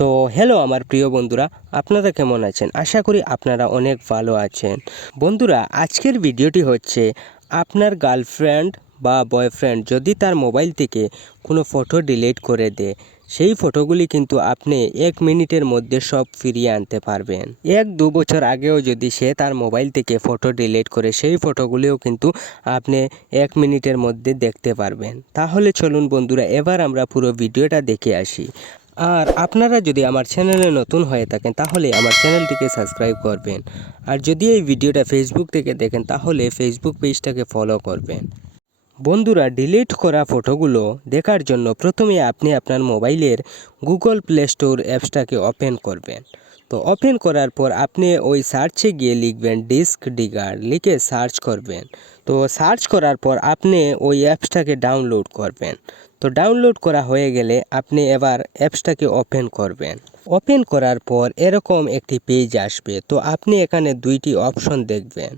তো হ্যালো আমার প্রিয় বন্ধুরা, আপনারা কেমন আছেন? আশা করি আপনারা অনেক ভালো আছেন। বন্ধুরা, আজকের ভিডিওটি হচ্ছে আপনার গার্লফ্রেন্ড বা বয়ফ্রেন্ড যদি তার মোবাইল থেকে কোনো ফটো ডিলিট করে দেয়, সেই ফটোগুলি কিন্তু আপনি 1 মিনিটের মধ্যে সব ফিরিয়ে আনতে পারবেন। 1-2 বছর আগেও যদি সে তার মোবাইল থেকে ফটো ডিলিট করে, সেই ফটোগুলিও কিন্তু আপনি 1 মিনিটের মধ্যে দেখতে পারবেন। তাহলে চলুন বন্ধুরা, এবার আমরা পুরো ভিডিওটা দেখে আসি। আর আপনারা যদি আমার চ্যানেলে নতুন হয়ে থাকেন তাহলে আমার চ্যানেলটিকে সাবস্ক্রাইব করবেন। আর যদি এই ভিডিওটা ফেসবুক থেকে দেখেন তাহলে ফেসবুক পেজটাকে ফলো করবেন। বন্ধুরা, ডিলিট করা ফটোগুলো দেখার জন্য প্রথমে আপনি আপনার মোবাইলের গুগল প্লে স্টোর অ্যাপসটাকে ওপেন করবেন। তো ওপেন করার পর আপনি ওই সার্চে গিয়ে লিখবেন ডিস্ক ডিগার, লিখে সার্চ করবেন। তো সার্চ করার পর আপনি ওই অ্যাপসটাকে ডাউনলোড করবেন। তো ডাউনলোড করা হয়ে গেলে আপনি এবার অ্যাপসটাকে ওপেন করবেন। ওপেন করার পর এরকম একটি পেজ আসবে। তো আপনি এখানে 2টি অপশন দেখবেন।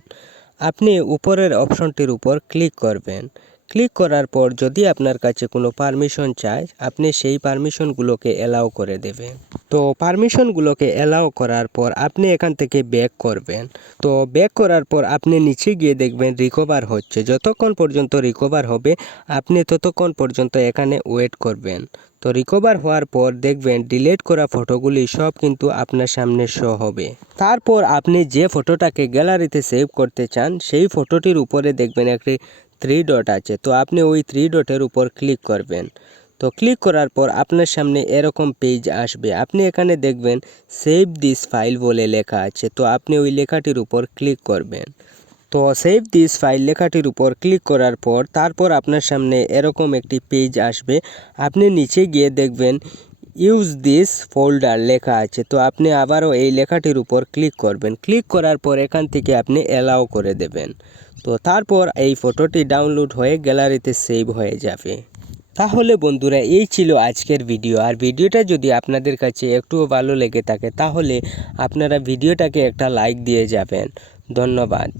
আপনি উপরের অপশনটির উপর ক্লিক করবেন। ক্লিক করার পর যদি আপনার কাছে কোনো পারমিশন চায়, আপনি সেই পারমিশনগুলোকে অ্যালাউ করে দেবেন। তো পারমিশনগুলোকে অ্যালাউ করার পর আপনি এখান থেকে ব্যাক করবেন। তো ব্যাক করার পর আপনি নিচে গিয়ে দেখবেন রিকভার হচ্ছে। যতক্ষণ পর্যন্ত রিকভার হবে আপনি ততক্ষণ পর্যন্ত এখানে ওয়েট করবেন। তো রিকভার হওয়ার পর দেখবেন ডিলিট করা ফটোগুলি সব কিন্তু আপনার সামনে শো হবে। তারপর আপনি যে ফটোটাকে গ্যালারিতে সেভ করতে চান সেই ফটোটির উপরে দেখবেন একটি 3 ডট আছে। তো আপনি ওই 3 ডটের উপর ক্লিক করবেন। তো ক্লিক করার পর আপনার সামনে এরকম পেজ আসবে। আপনি এখানে দেখবেন সেভ দিস ফাইল বলে লেখা আছে। তো আপনি ওই লেখাটির উপর ক্লিক করবেন। তো সেভ দিস ফাইল লেখাটির উপর ক্লিক করার পর তারপর আপনার সামনে এরকম একটি পেজ আসবে। আপনি নিচে গিয়ে দেখবেন ইউজ দিস ফোল্ডার লেখা আছে। তো আপনি আবারও এই লেখাটির উপর ক্লিক করবেন। ক্লিক করার পর এখান থেকে আপনি অ্যালাউ করে দেবেন। তো তারপর এই ফটোটি ডাউনলোড হয়ে গ্যালারিতে সেভ হয়ে যাবে। তাহলে বন্ধুরা, এই ছিল আজকের ভিডিও। আর ভিডিওটা যদি আপনাদের কাছে একটুও ভালো লেগে থাকে তাহলে আপনারা ভিডিওটাকে একটা লাইক দিয়ে যাবেন। ধন্যবাদ।